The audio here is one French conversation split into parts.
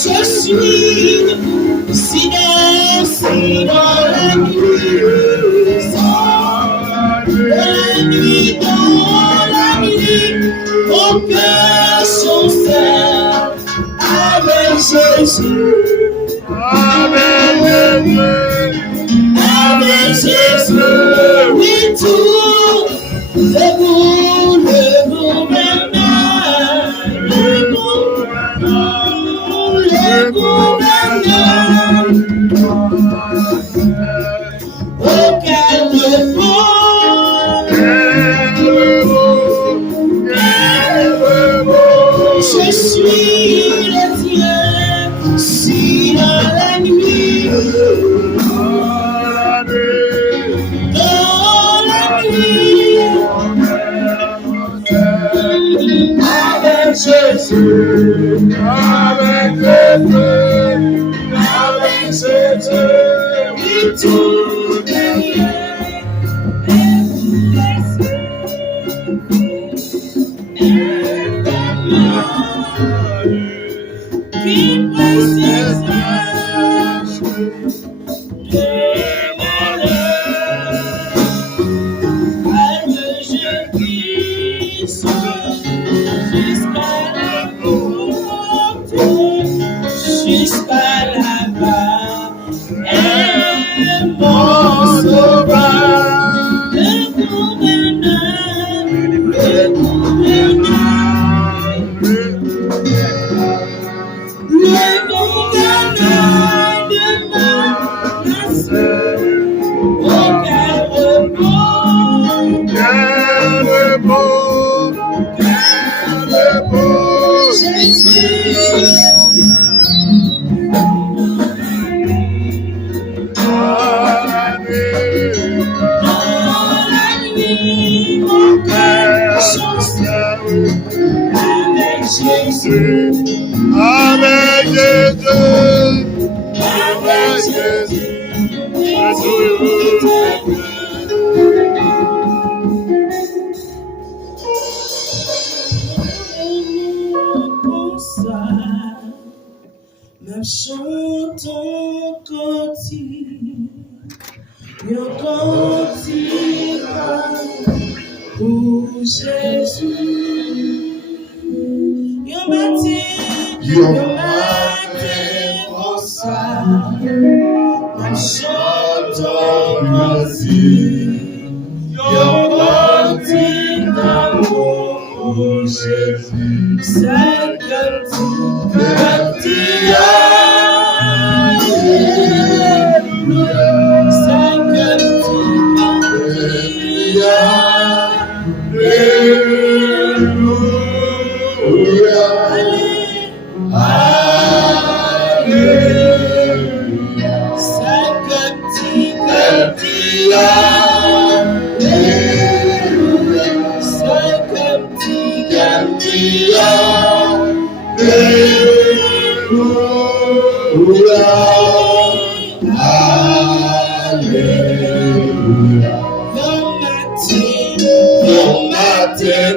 Je suis si dans la nuit, dans la nuit, mon cœur sincère avec Jésus, avec Jésus, oui tout, le bon maintenant, le gouverneur, oh quel je suis le tien, si dans la nuit, avec Jésus, avec Jésus, oui tout derrière. Qui précise de malheur, je glisse jusqu'à la porte, jusqu'à là-bas, et mon sauveur, le gouverneur, le gouverneur de ma nation, oh quel repos, Jésus. Dans la nuit, mon cœur chanceux, avec Jésus, Avec Jésus, avec Jésus, comme ça, même chantons cantique, yo cantique pour Jésus, yo matin, comme ça, même chantons cantique, yo cantique d'amour pour Jésus, c'est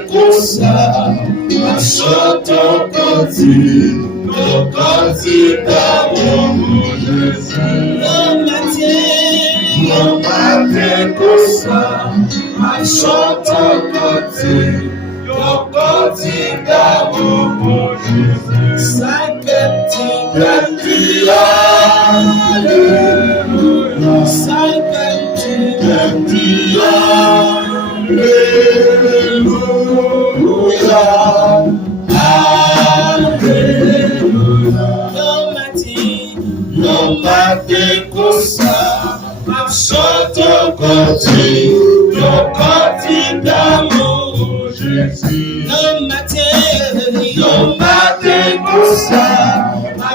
comme chantons cantique, nos cantiques d'amour pour Jésus. Nos matins comme ça, chantons cantique, nos cantiques d'amour pour Jésus. Ça cantique, alléluia. Ça cantique, alléluia. No matin comme ça, chantons cantique, nos cantiques d'amour Jésus. No matin comme ça,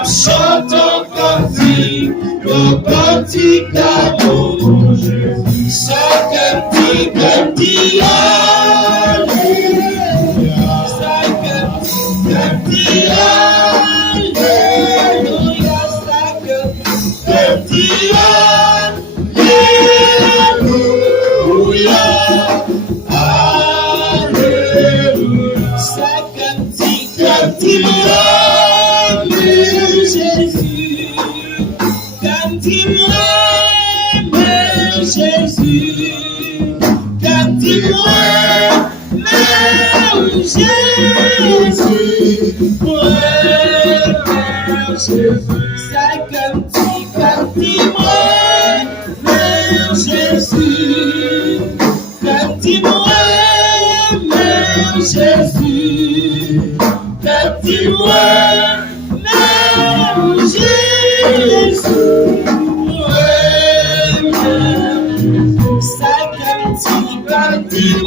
chantons cantique, nos cantiques d'amour Jésus. Ça cantique, cantique, alléluia. Ça cantique, cantique, alléluia. Ça cantique, alléluia. Jésus, quand il m'aime, Jésus, quand il m'aime, Jésus, c'est quand il m'aime, Jésus, quand il m'aime, Jésus, quand il m'aime, Jésus, c'est quand il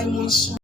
Alléluia.